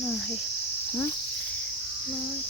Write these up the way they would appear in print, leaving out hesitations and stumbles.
नाही. हं? नाही.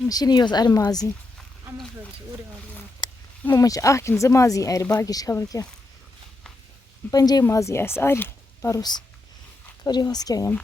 Machine yos ar mazi. Mama छ اکھ زٕ مازی ار باقی چھِ خبر کیٛاہ پنجے مازی آسہِ ارِ پروس کٔرِہوس کیٛاہ یِم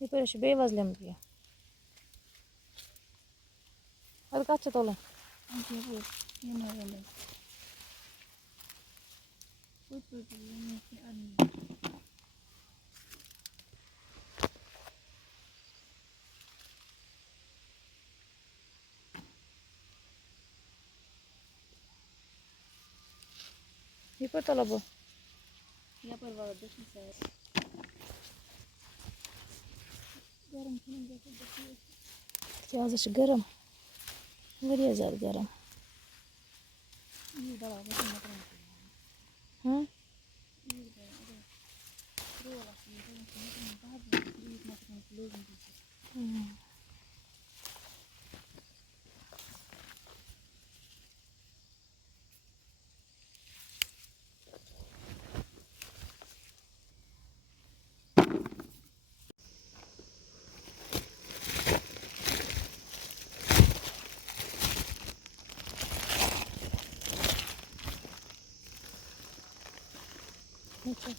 یپٲرۍ چھُ بیٚیہِ وۄزلیومُت کیٚنٛہہ اَدٕ کَتھ چھِ تُلُن یپٲرۍ تُلہٕ بہٕ کیٛاہ آز چھُ گرم واریاہ زیادٕ گرم اچھا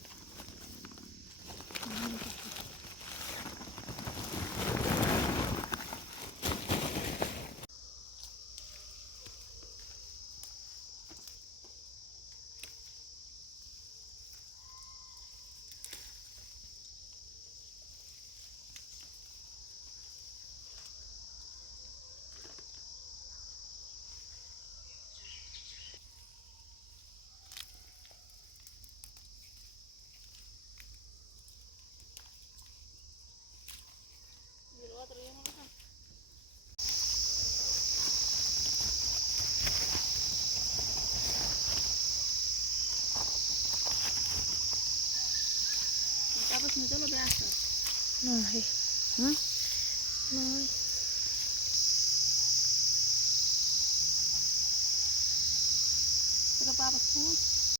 नाही. हं? नाही. तुझा बाबा फोन